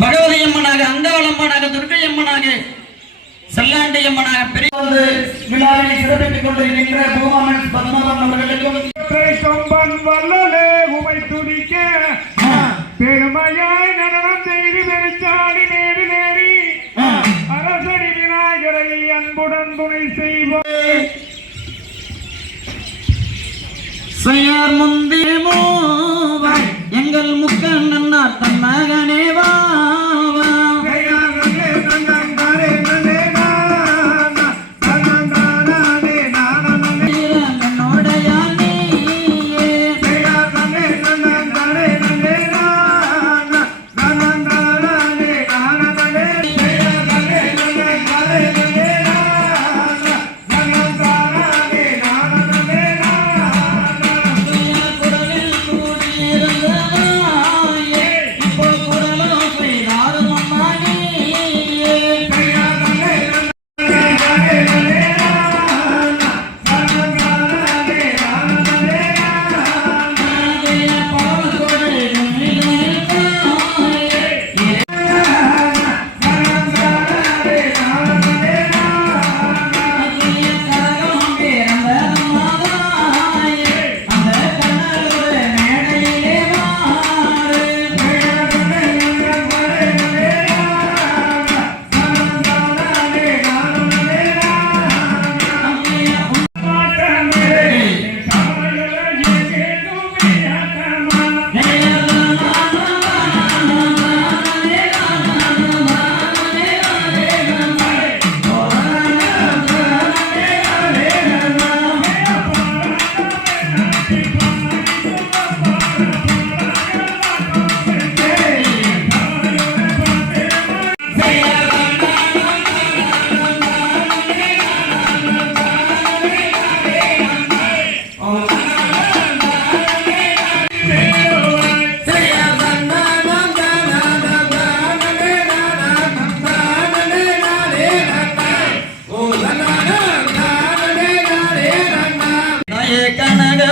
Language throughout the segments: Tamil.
பகவதி அம்மனாக அங்காளம்மனாக துர்க்கை அம்மனாக செல்லாண்டி அம்மனாக பெரிய வந்து விழாவினை சிறப்பித்துக் கொண்டிருக்கின்ற பூமாமன் பத்மநாபன் அவர்களுக்கும் கொம்பன் வல்லலே உமை துதிக்க பெருமையாய் நடனம் செய்து பெருச்சாடி நேரு. நேரி அரசடி விநாயகரை அன்புடன் துணை செய்வோம். செய்யார் முந்தி முதல் முக்கண்ணன் தன் மகனேவா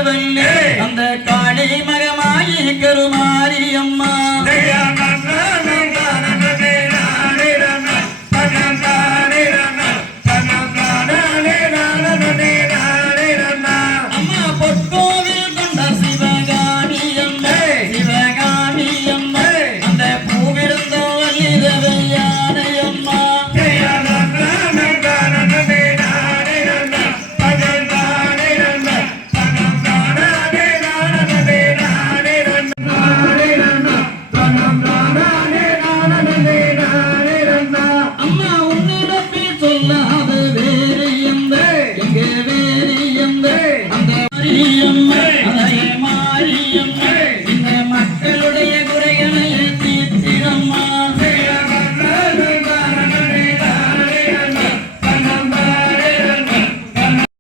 வல்லே அந்த காளி மகமாயி கருமாரியம்மா